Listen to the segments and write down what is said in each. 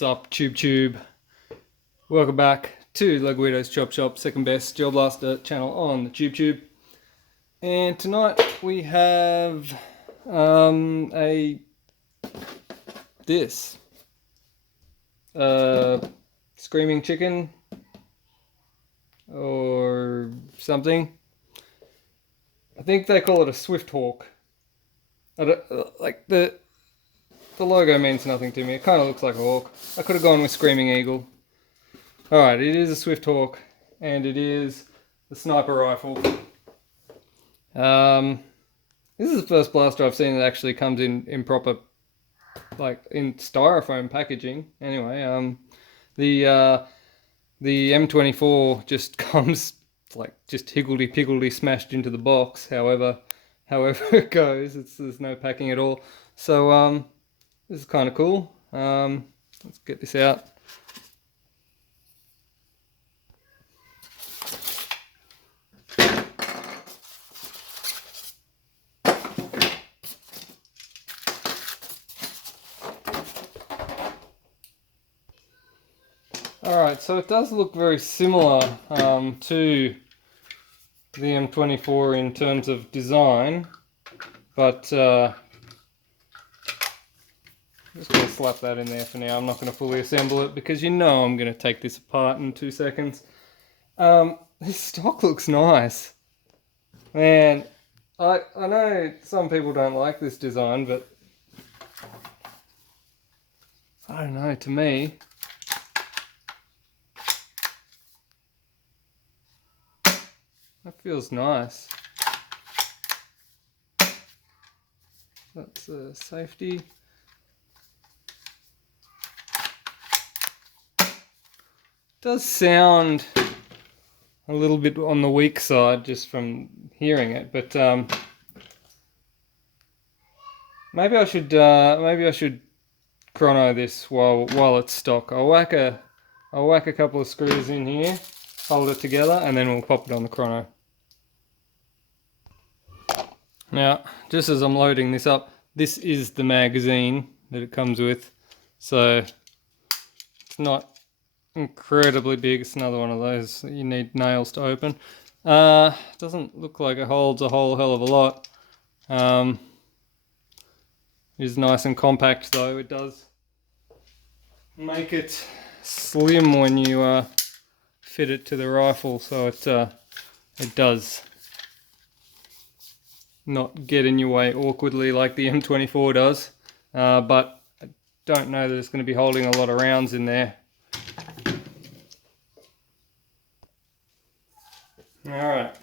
What's up, Tube? Welcome back to Laguido's Chop Shop, second best Gel Blaster channel on the Tube. And tonight we have this screaming chicken or something. I think they call it a Swift Hawk. I don't, like the logo means nothing to me. It kind of looks like a hawk. I could have gone with Screaming Eagle. Alright, it is a Swift Hawk, and it is the sniper rifle. This is the first blaster I've seen that actually comes in proper, like, in styrofoam packaging. Anyway, the M24 just comes, like, just higgledy-piggledy smashed into the box, however it goes. There's no packing at all. So, this is kind of cool. Let's get this out. Alright, so it does look very similar to the M24 in terms of design, but I'm just going to slap that in there for now. I'm not going to fully assemble it because you know I'm going to take this apart in 2 seconds. This stock looks nice. Man, I know some people don't like this design, but I don't know, to me, that feels nice. That's safety. Does sound a little bit on the weak side just from hearing it, but maybe I should chrono this while it's stock. I'll whack a couple of screws in here, hold it together, and then we'll pop it on the chrono. Now, just as I'm loading this up, this is the magazine that it comes with, so it's not incredibly big. It's another one of those that you need nails to open. Doesn't look like it holds a whole hell of a lot. It is nice and compact though. It does make it slim when you fit it to the rifle, so it does not get in your way awkwardly like the M24 does. But I don't know that it's going to be holding a lot of rounds in there. Alright.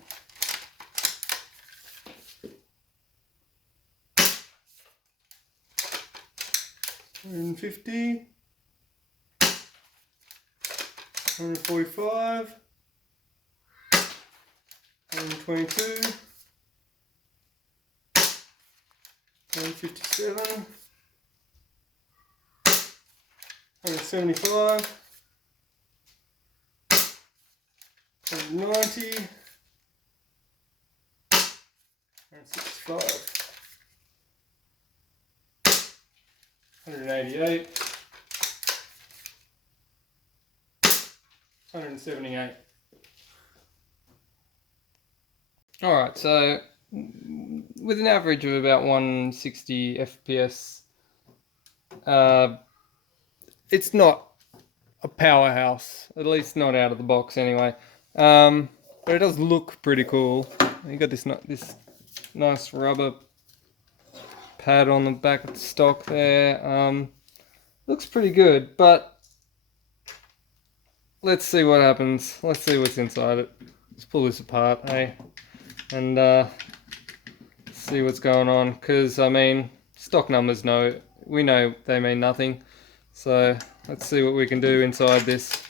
$150, $145, $122, $157, $175, $190, $165, $188, $178. Alright, so with an average of about 160 FPS, it's not a powerhouse, at least not out of the box anyway. But it does look pretty cool. You got this nice rubber pad on the back of the stock there. Looks pretty good, but let's see what happens. Let's see what's inside it. Let's pull this apart, eh? And see what's going on. Because, I mean, stock numbers we know they mean nothing. So, let's see what we can do inside this.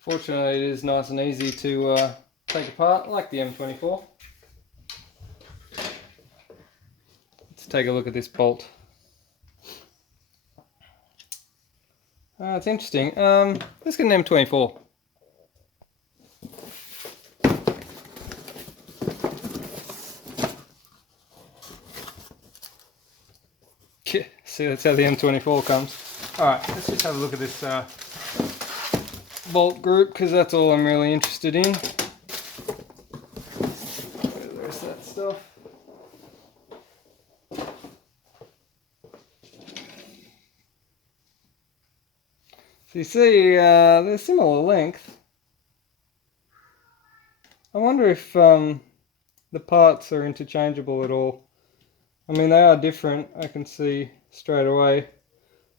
Fortunately, it is nice and easy to take apart, like the M24. Let's take a look at this bolt. It's interesting. Let's get an M24. See, that's how the M24 comes. Alright, let's just have a look at this bolt group, because that's all I'm really interested in. Where's the rest of that stuff? So you see, they're similar length. I wonder if the parts are interchangeable at all. I mean, they are different, I can see straight away.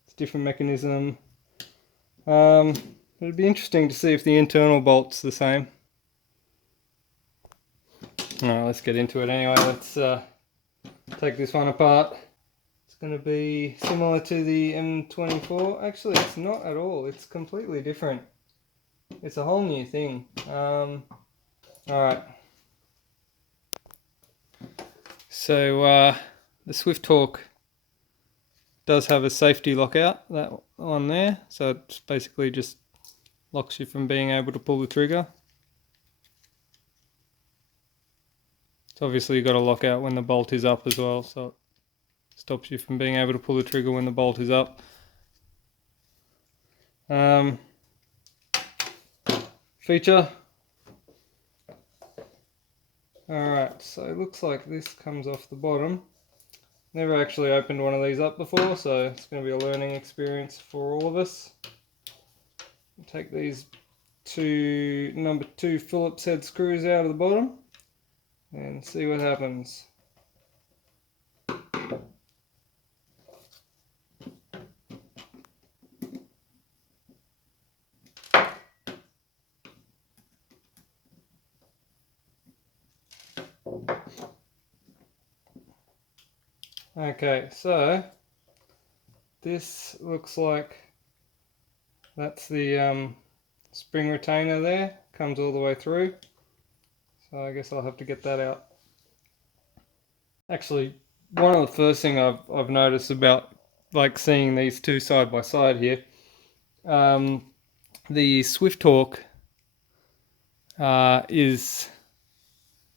It's a different mechanism. It'd be interesting to see if the internal bolt's the same. Alright, let's get into it anyway. Let's take this one apart. It's going to be similar to the M24. Actually, it's not at all. It's completely different. It's a whole new thing. Alright. So, the Swift Torque does have a safety lockout, that one there. So it basically just locks you from being able to pull the trigger. So obviously you've got to lock out when the bolt is up as well, so it stops you from being able to pull the trigger when the bolt is up. Feature. Alright, so it looks like this comes off the bottom. Never actually opened one of these up before, so it's going to be a learning experience for all of us. Take these number 2 Phillips head screws out of the bottom and see what happens. Okay, so this looks like that's the spring retainer there, comes all the way through. So I guess I'll have to get that out. Actually, one of the first thing I've noticed about like seeing these two side by side here, the Swift Torque is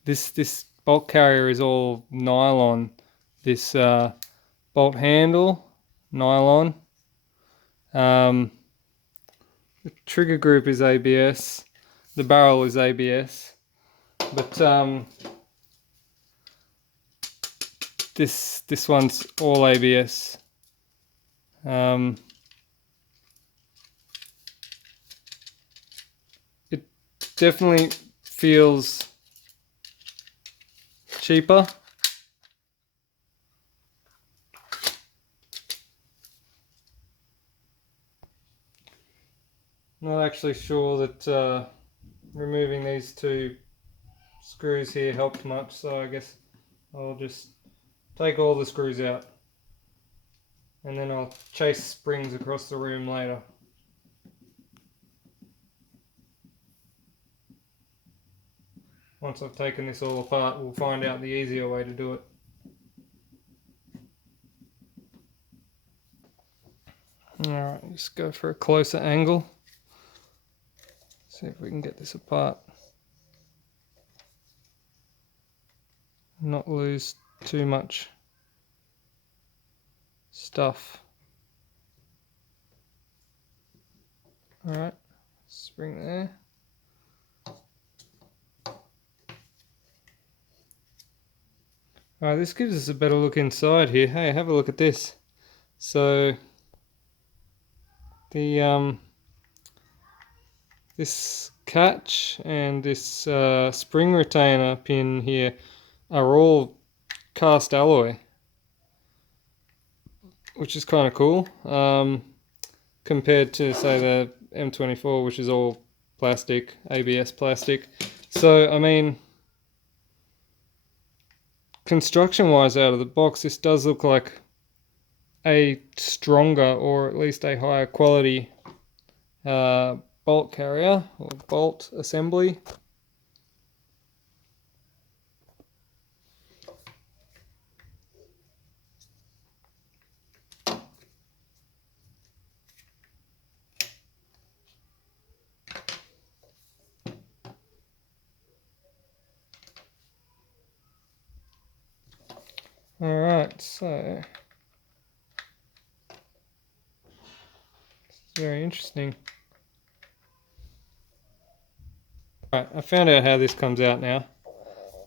this bolt carrier is all nylon. This bolt handle, nylon. The trigger group is ABS. The barrel is ABS. But this one's all ABS. It definitely feels cheaper. Not actually sure that removing these two screws here helped much, so I guess I'll just take all the screws out and then I'll chase springs across the room later. Once I've taken this all apart, we'll find out the easier way to do it. Alright, just go for a closer angle. See if we can get this apart. Not lose too much stuff. Alright, spring there. Alright, this gives us a better look inside here. Hey, have a look at this. So the this catch and this spring retainer pin here are all cast alloy, which is kind of cool, compared to say the M24, which is all plastic, ABS plastic. So I mean, construction wise out of the box, this does look like a stronger, or at least a higher quality bolt carrier or bolt assembly. Alright, so Very interesting. Right, I found out how this comes out now.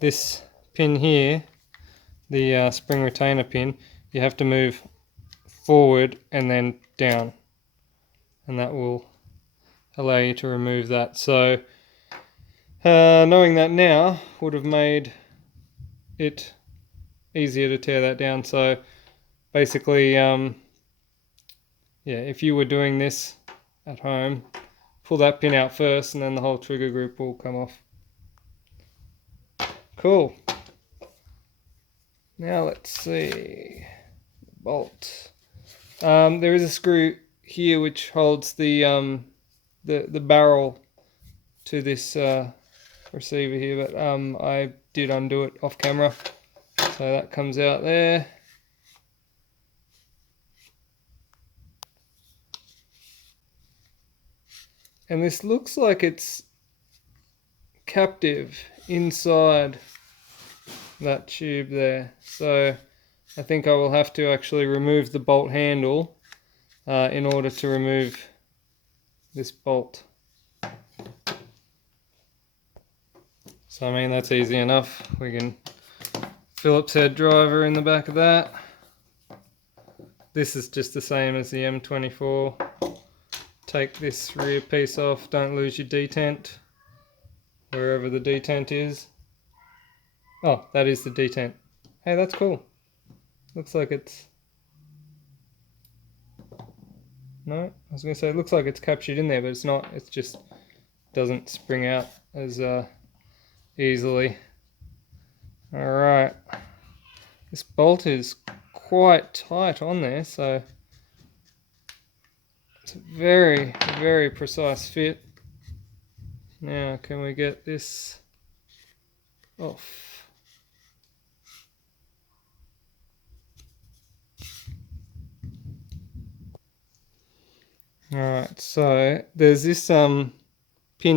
This pin here, the spring retainer pin, you have to move forward and then down, and that will allow you to remove that. So knowing that now would have made it easier to tear that down. So basically, yeah, if you were doing this at home, pull that pin out first and then the whole trigger group will come off. Cool. Now let's see, bolt. There is a screw here which holds the barrel to this receiver here, but I did undo it off camera, so that comes out there. And this looks like it's captive inside that tube there, so I think I will have to actually remove the bolt handle in order to remove this bolt. So I mean, that's easy enough. We can Phillips head driver in the back of that. This is just the same as the M24. Take this rear piece off, don't lose your detent, wherever the detent is. Oh, that is the detent. Hey, that's cool. Looks like it's... No, I was going to say it looks like it's captured in there, but it's not. It just doesn't spring out as easily. Alright. This bolt is quite tight on there, so it's a very, very precise fit. Now, can we get this off? Alright, so there's this pin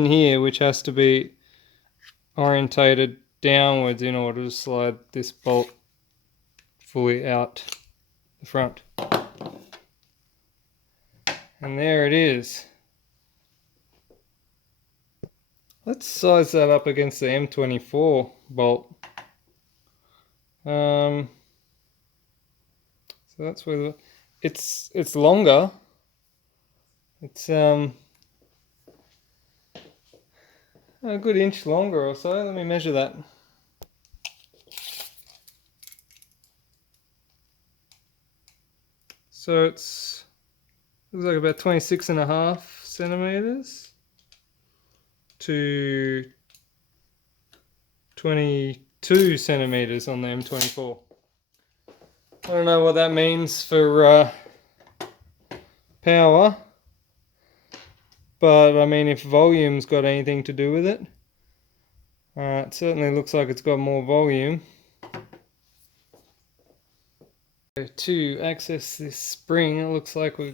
here which has to be orientated downwards in order to slide this bolt fully out the front. And there it is. Let's size that up against the M24 bolt. So that's where it's longer. It's a good inch longer or so. Let me measure that. So it's looks like about 26.5 centimeters to 22 centimeters on the M24. I don't know what that means for power, but I mean, if volume's got anything to do with it, it certainly looks like it's got more volume. To access this spring, it looks like we're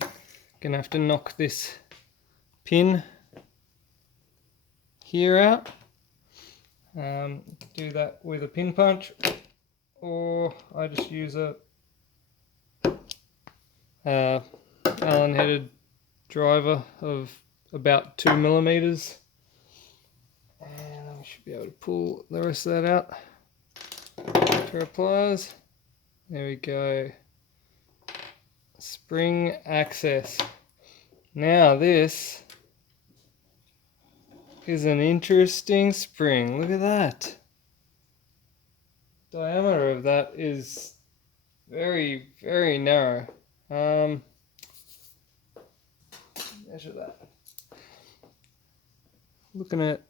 gonna have to knock this pin here out. Do that with a pin punch, or I just use a Allen headed driver of about 2 millimeters, and I should be able to pull the rest of that out. Pair of pliers. There we go. Spring access. Now this is an interesting spring. Look at that. Diameter of that is very, very narrow. Measure that. Looking at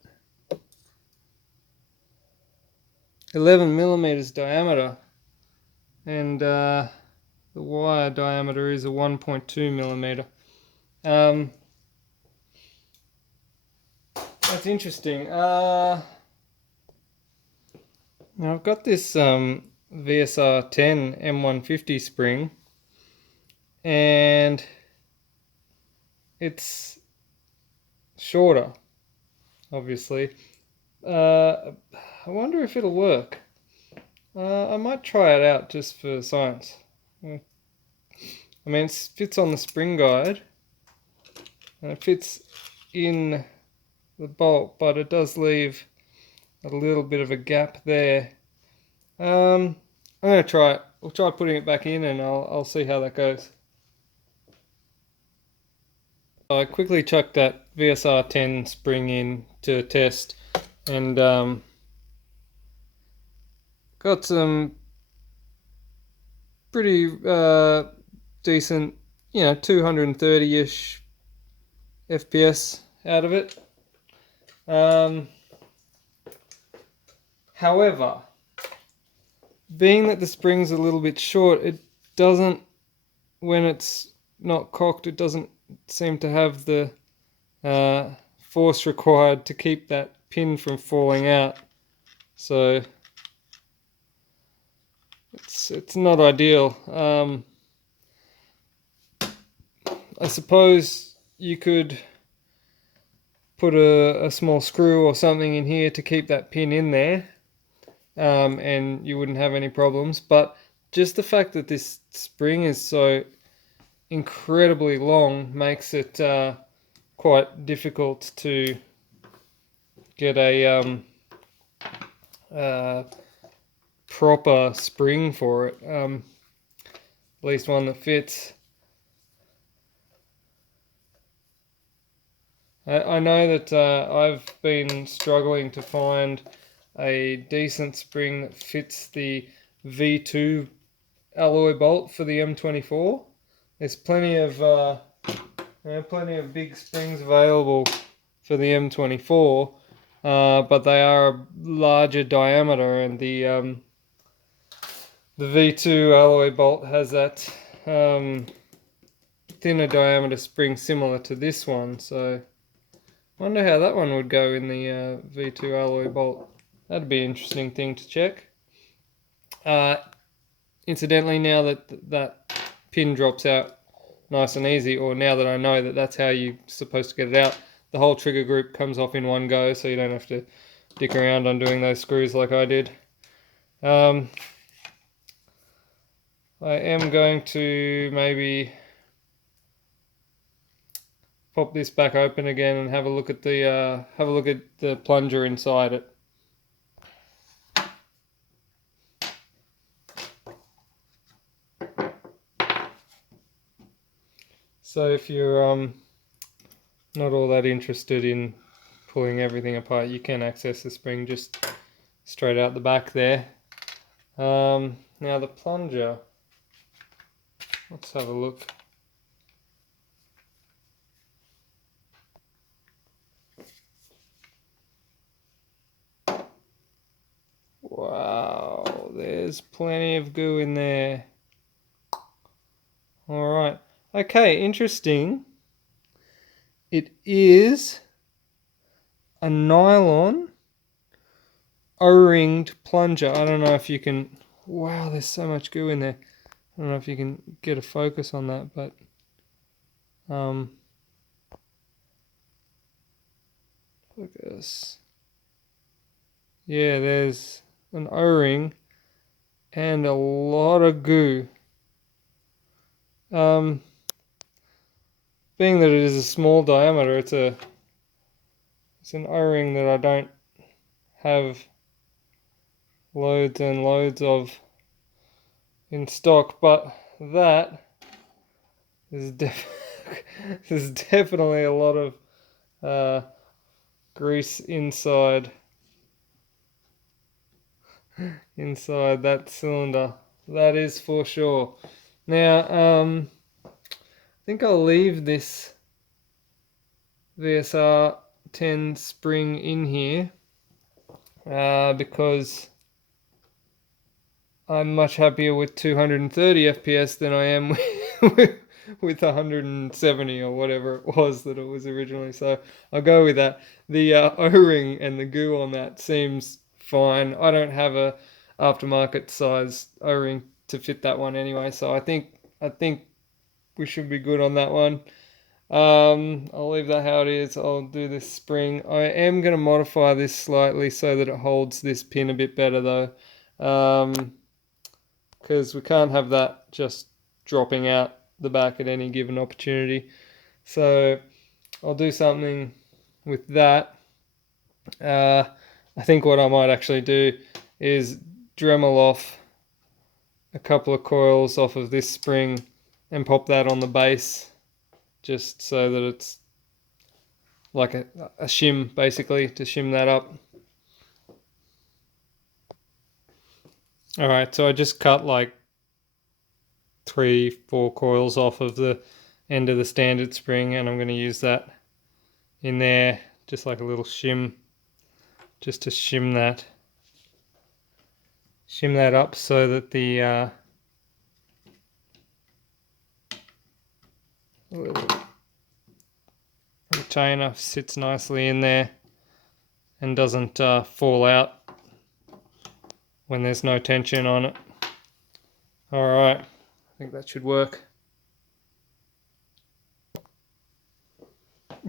11 millimeters diameter, and the wire diameter is a 1.2 millimeter. That's interesting. Now I've got this VSR 10 M150 spring, and it's shorter, obviously. I wonder if it'll work. I might try it out just for science. I mean, it fits on the spring guide. and it fits in the bolt, but it does leave a little bit of a gap there. I'm going to try it. We'll try putting it back in, and I'll see how that goes. I quickly chucked that VSR 10 spring in to test, and got some pretty decent, 230-ish FPS out of it. However, being that the spring's a little bit short, it doesn't, when it's not cocked, it doesn't seem to have the force required to keep that pin from falling out. So it's not ideal. I suppose you could put a small screw or something in here to keep that pin in there, and you wouldn't have any problems. But just the fact that this spring is so incredibly long makes it quite difficult to get a proper spring for it, at least one that fits. I know that I've been struggling to find a decent spring that fits the V2 alloy bolt for the M24. There's plenty of big springs available for the M24, but they are a larger diameter, and the V2 alloy bolt has that thinner diameter spring similar to this one. So I wonder how that one would go in the V2 alloy bolt. That'd be an interesting thing to check. Incidentally, now that pin drops out nice and easy, or now that I know that that's how you're supposed to get it out, the whole trigger group comes off in one go, so you don't have to dick around undoing those screws like I did. I am going to maybe pop this back open again and have a look at the plunger inside it. So if you're not all that interested in pulling everything apart, you can access the spring just straight out the back there. Now the plunger, let's have a look. Wow, there's plenty of goo in there. Alright, okay, interesting. It is a nylon O-ringed plunger. I don't know if you can, wow, there's so much goo in there. I don't know if you can get a focus on that, but focus. Yeah, there's an O-ring and a lot of goo. Being that it is a small diameter, it's an O-ring that I don't have loads and loads of in stock, but that is there's definitely a lot of grease inside that cylinder. That is for sure. Now, I think I'll leave this VSR 10 spring in here because I'm much happier with 230 FPS than I am with 170 or whatever it was that it was originally. So I'll go with that. The O-ring and the goo on that seems fine. I don't have a aftermarket size O-ring to fit that one anyway, so I think we should be good on that one. I'll leave that how it is. I'll do this spring. I am going to modify this slightly so that it holds this pin a bit better though, because we can't have that just dropping out the back at any given opportunity. So I'll do something with that. I think what I might actually do is Dremel off a couple of coils off of this spring and pop that on the base, just so that it's like a shim, basically, to shim that up. Alright, so I just cut like 3-4 coils off of the end of the standard spring, and I'm going to use that in there, just like a little shim, just to shim that up so that the little retainer sits nicely in there and doesn't fall out when there's no tension on it. Alright, I think that should work.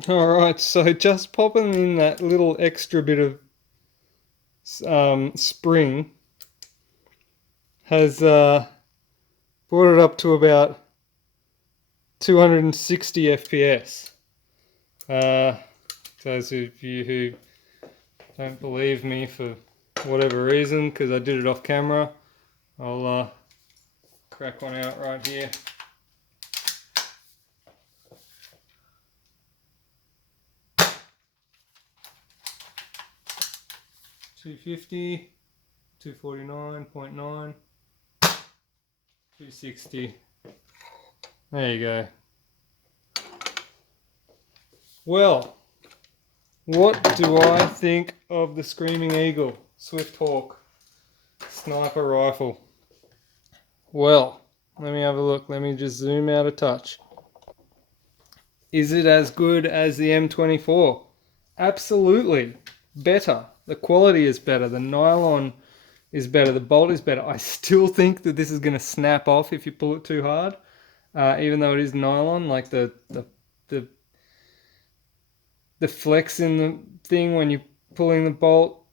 Alright, so just popping in that little extra bit of spring has brought it up to about 260 FPS. Those of you who don't believe me for whatever reason, because I did it off camera, I'll crack one out right here. $250, 249.9, 260. There you go. Well, what do I think of the Screaming Eagle Swift Hawk sniper rifle? Well, let me have a look. Let me just zoom out a touch. Is it as good as the M24? Absolutely. Better. The quality is better. The nylon is better. The bolt is better. I still think that this is going to snap off if you pull it too hard. Even though it is nylon, like the flex in the thing when you're pulling the bolt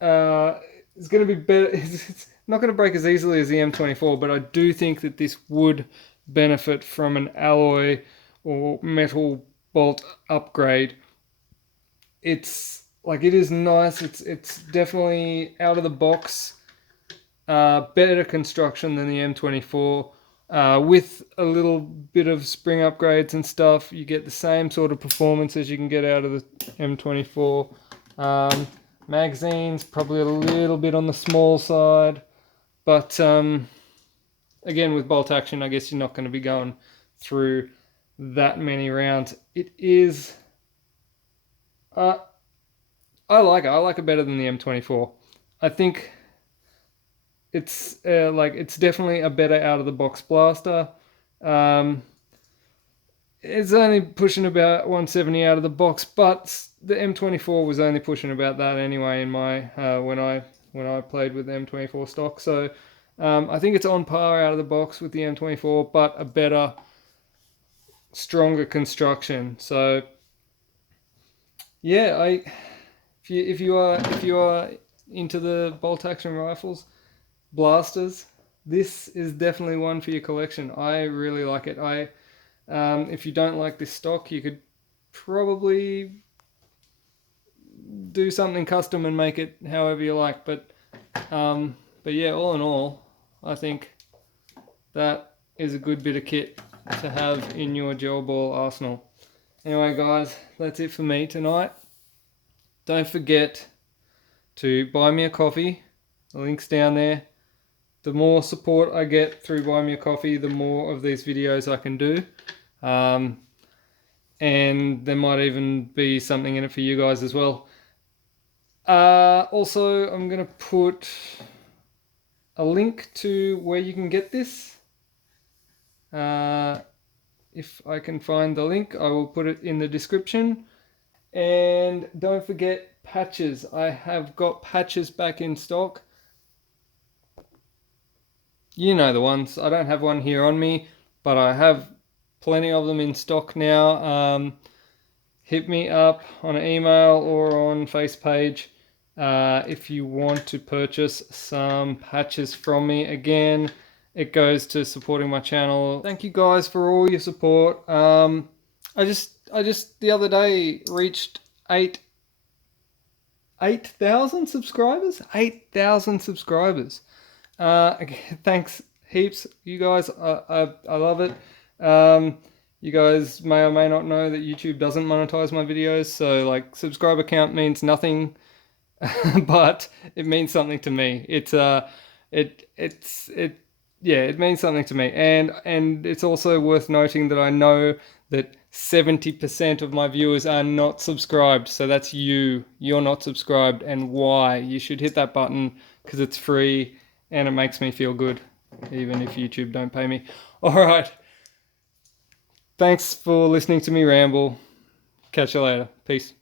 is going to be better. It's not going to break as easily as the M24, but I do think that this would benefit from an alloy or metal bolt upgrade. It's like, it is nice. It's definitely out of the box, better construction than the M24. With a little bit of spring upgrades and stuff, you get the same sort of performance as you can get out of the M24. Magazines probably a little bit on the small side, but again, with bolt action, I guess you're not going to be going through that many rounds. It is, I like it. I like it better than the M24. I think it's it's definitely a better out of the box blaster. It's only pushing about 170 out of the box, but the M24 was only pushing about that anyway in my when I played with the M24 stock. So I think it's on par out of the box with the M24, but a better, stronger construction. So yeah, if you are into the bolt action rifles, blasters, this is definitely one for your collection. I really like it. If you don't like this stock, you could probably do something custom and make it however you like. But yeah, all in all, I think that is a good bit of kit to have in your gel ball arsenal. Anyway, guys, that's it for me tonight. Don't forget to buy me a coffee. The link's down there. The more support I get through Buy Me a Coffee, the more of these videos I can do. And there might even be something in it for you guys as well. Also, I'm going to put a link to where you can get this. If I can find the link, I will put it in the description. And don't forget patches. I have got patches back in stock. You know the ones. I don't have one here on me, but I have plenty of them in stock now. Hit me up on an email or on FacePage if you want to purchase some patches from me. Again, it goes to supporting my channel. Thank you guys for all your support. I just just the other day reached 8,000 subscribers. 8,000 subscribers. Thanks heaps, you guys. I love it. You guys may or may not know that YouTube doesn't monetize my videos, so like subscriber count means nothing, but it means something to me. It means something to me, and it's also worth noting that I know that 70% of my viewers are not subscribed. So that's you. You're not subscribed, and why? You should hit that button because it's free and it makes me feel good, even if YouTube don't pay me. All right. Thanks for listening to me ramble. Catch you later. Peace.